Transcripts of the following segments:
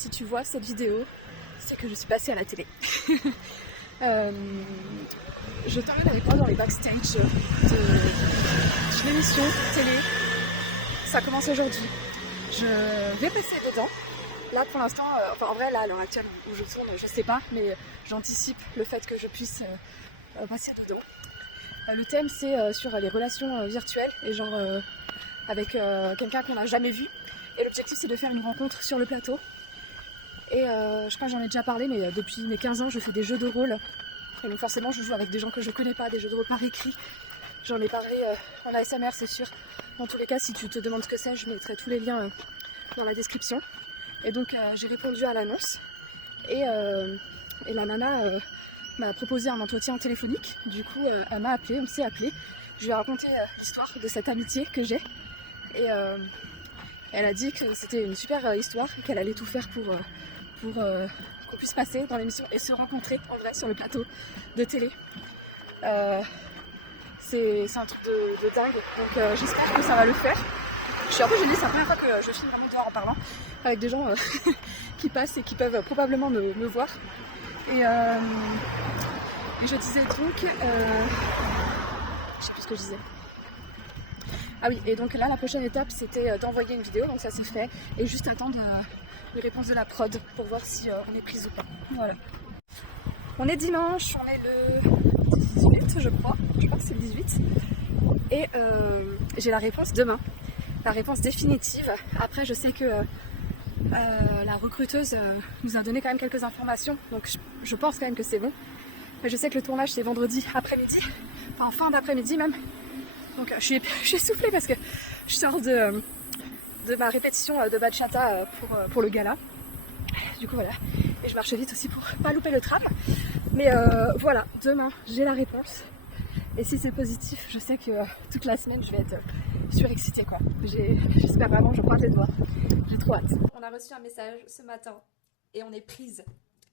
si tu vois cette vidéo, c'est que je suis passée à la télé. Je t'emmène avec moi dans les backstage d'une émission télé. Ça commence aujourd'hui. Je vais passer dedans. Là pour l'instant, en vrai là à l'heure actuelle où je tourne, je sais pas, mais j'anticipe le fait que je puisse passer dedans. Le thème c'est sur les relations virtuelles et genre avec quelqu'un qu'on n'a jamais vu. Et l'objectif c'est de faire une rencontre sur le plateau. Et je crois que j'en ai déjà parlé, mais depuis mes 15 ans je fais des jeux de rôle. Et donc forcément je joue avec des gens que je connais pas, des jeux de rôle par écrit. J'en ai parlé en ASMR c'est sûr. Dans tous les cas si tu te demandes ce que c'est, je mettrai tous les liens dans la description. Et donc j'ai répondu à l'annonce et la nana m'a proposé un entretien téléphonique. Du coup elle m'a appelé, on s'est appelé. Je lui ai raconté l'histoire de cette amitié que j'ai et elle a dit que c'était une super histoire et qu'elle allait tout faire pour qu'on puisse passer dans l'émission et se rencontrer en vrai sur le plateau de télé. C'est un truc de dingue, donc j'espère que ça va le faire. Je suis un peu gênée, c'est la première fois que je filme vraiment dehors en parlant avec des gens qui passent et qui peuvent probablement me voir. Et je disais donc, je sais plus ce que je disais. Ah oui, et donc là la prochaine étape c'était d'envoyer une vidéo, donc ça c'est fait, et juste attendre les réponses de la prod pour voir si on est prise ou pas. Voilà. On est dimanche, on est le 18 je crois que c'est le 18, et j'ai la réponse demain. La réponse définitive. Après je sais que la recruteuse nous a donné quand même quelques informations, donc je pense quand même que c'est bon. Mais je sais que le tournage c'est vendredi après-midi, enfin en fin d'après-midi même. Donc je suis essoufflée parce que je sors de ma répétition de bachata pour le gala. Du coup voilà, et je marche vite aussi pour pas louper le tram. Mais voilà, demain j'ai la réponse. Et si c'est positif, je sais que toute la semaine je vais être surexcitée quoi. J'espère vraiment, je croise les doigts. J'ai trop hâte. On a reçu un message ce matin et on est prise.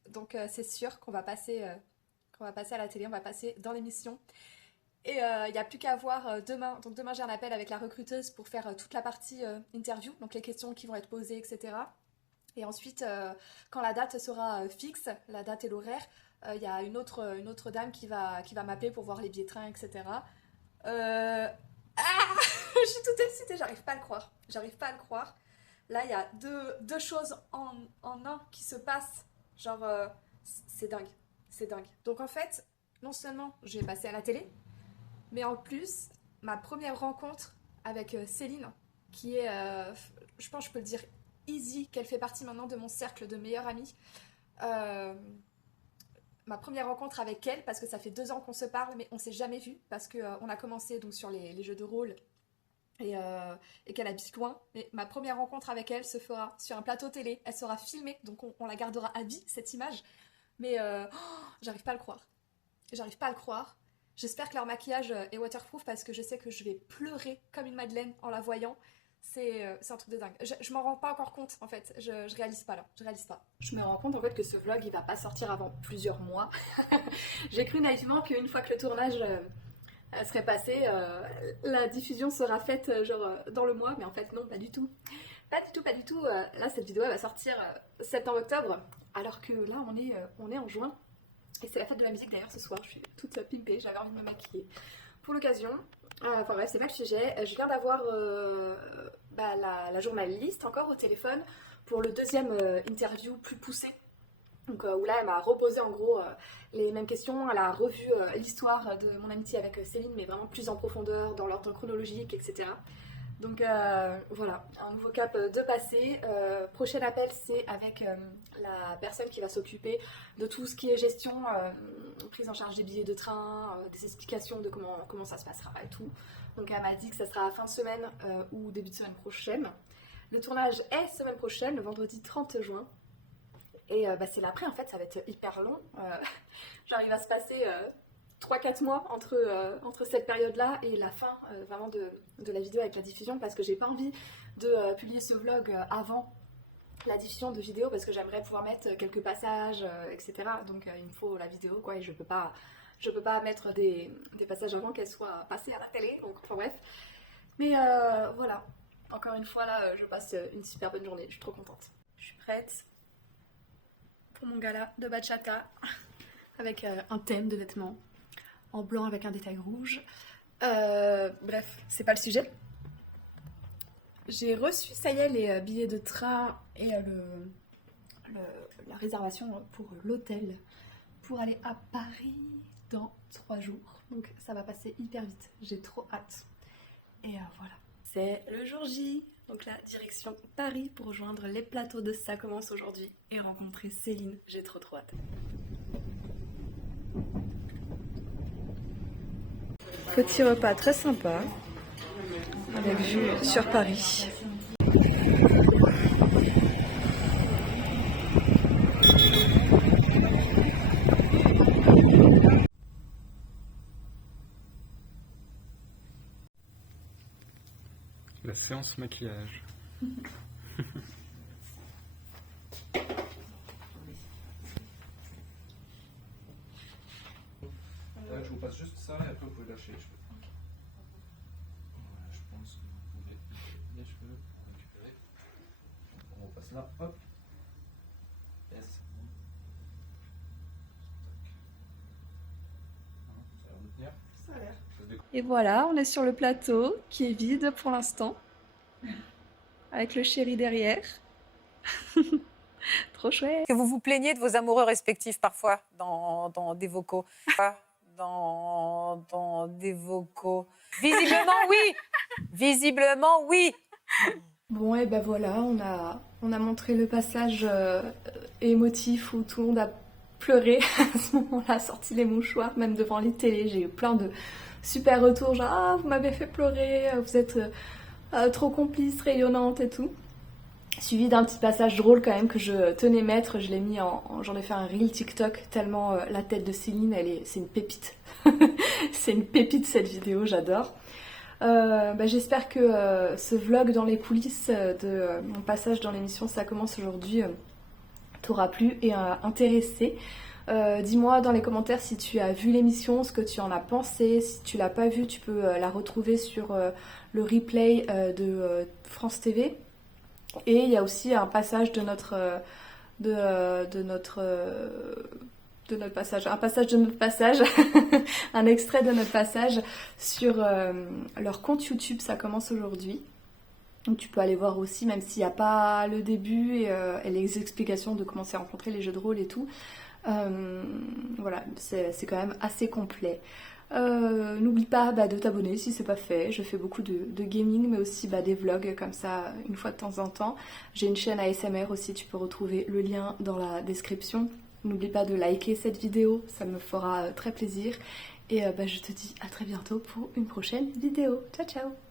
Donc c'est sûr qu'on va passer à la télé, on va passer dans l'émission. Et il n'y a plus qu'à voir demain. Donc demain j'ai un appel avec la recruteuse pour faire toute la partie interview, donc les questions qui vont être posées, etc. Et ensuite, quand la date sera fixe, la date et l'horaire, il y a une autre dame qui va m'appeler pour voir les billets de train, etc. Je suis toute excitée, j'arrive pas à le croire. Là, il y a deux choses en un qui se passent. Genre, c'est dingue. Donc en fait, non seulement je vais passer à la télé, mais en plus, ma première rencontre avec Céline, qui est, je pense que je peux le dire easy, qu'elle fait partie maintenant de mon cercle de meilleures amies. Ma première rencontre avec elle, parce que ça fait 2 ans qu'on se parle, mais on s'est jamais vu, parce qu'on a commencé donc sur les jeux de rôle et qu'elle habite loin. Mais ma première rencontre avec elle se fera sur un plateau télé, elle sera filmée, donc on la gardera à vie, cette image. Mais j'arrive pas à le croire. J'espère que leur maquillage est waterproof parce que je sais que je vais pleurer comme une madeleine en la voyant. C'est un truc de dingue. Je m'en rends pas encore compte en fait. Je réalise pas là. Je me rends compte en fait que ce vlog il va pas sortir avant plusieurs mois. J'ai cru naïvement qu'une fois que le tournage serait passé, la diffusion sera faite dans le mois, mais en fait non, pas du tout. Pas du tout. Là cette vidéo elle va sortir septembre-octobre, alors que là on est en juin. Et c'est la fête de la musique d'ailleurs ce soir, je suis toute pimpée, j'avais envie de me maquiller pour l'occasion. Enfin bref, c'est pas le sujet. Je viens d'avoir la journaliste encore au téléphone pour le deuxième interview plus poussé. Donc où là elle m'a reposé en gros les mêmes questions, elle a revu l'histoire de mon amitié avec Céline mais vraiment plus en profondeur dans l'ordre chronologique, etc. Donc voilà, un nouveau cap de passé. Prochain appel, c'est avec la personne qui va s'occuper de tout ce qui est gestion, prise en charge des billets de train, des explications de comment ça se passera et tout. Donc elle m'a dit que ça sera fin de semaine ou début de semaine prochaine. Le tournage est semaine prochaine, le vendredi 30 juin. Et c'est l'après en fait, ça va être hyper long. Genre il va se passer 3-4 mois entre cette période-là et la fin vraiment de la vidéo avec la diffusion, parce que j'ai pas envie de publier ce vlog avant la diffusion de vidéo, parce que j'aimerais pouvoir mettre quelques passages, etc. Donc il me faut la vidéo quoi, et je peux pas mettre des passages avant qu'elle soit passée à la télé, donc enfin bref. Mais voilà, encore une fois là, je passe une super bonne journée, je suis trop contente. Je suis prête, pour mon gala de bachata avec un thème de vêtements en blanc avec un détail rouge. Bref, c'est pas le sujet. J'ai reçu, ça y est, les billets de train et la réservation pour l'hôtel pour aller à Paris dans 3 jours. Donc ça va passer hyper vite, j'ai trop hâte. Et voilà, c'est le jour J. Donc la direction Paris pour rejoindre les plateaux de Ça commence aujourd'hui et rencontrer Céline. J'ai trop hâte. Petit repas très sympa avec vue sur Paris. La séance maquillage. Je vous passe juste ça et après vous pouvez lâcher les cheveux. Voilà, je pense que vous pouvez les cheveux récupérer. On repasse là, hop. Yes. Ça a l'air de tenir. Ça a l'air. Et voilà, on est sur le plateau qui est vide pour l'instant, avec le chéri derrière. Trop chouette. Que vous vous plaignez de vos amoureux respectifs parfois dans des vocaux. Dans des vocaux. Visiblement oui. Visiblement oui. Bon et ben voilà, on a montré le passage émotif où tout le monde a pleuré à ce moment-là, sorti les mouchoirs, même devant les télés. J'ai eu plein de super retours, genre ah vous m'avez fait pleurer, vous êtes trop complice, rayonnante et tout. Suivi d'un petit passage drôle quand même que je tenais mettre, je l'ai mis j'en ai fait un reel TikTok tellement la tête de Céline, c'est une pépite. C'est une pépite cette vidéo, j'adore. J'espère que ce vlog dans les coulisses de mon passage dans l'émission Ça commence aujourd'hui t'aura plu et intéressé. Dis-moi dans les commentaires si tu as vu l'émission, ce que tu en as pensé. Si tu l'as pas vue, tu peux la retrouver sur le replay de France TV. Et il y a aussi un passage de notre passage, un extrait de notre passage sur leur compte YouTube, Ça commence aujourd'hui. Donc tu peux aller voir aussi, même s'il n'y a pas le début et les explications de comment s'est rencontré les jeux de rôle et tout. Voilà, c'est quand même assez complet. N'oublie pas de t'abonner si c'est pas fait. Je fais beaucoup de gaming mais aussi des vlogs comme ça une fois de temps en temps. J'ai une chaîne ASMR aussi, tu peux retrouver le lien dans la description. N'oublie pas de liker cette vidéo, ça me fera très plaisir. Et je te dis à très bientôt pour une prochaine vidéo. Ciao ciao.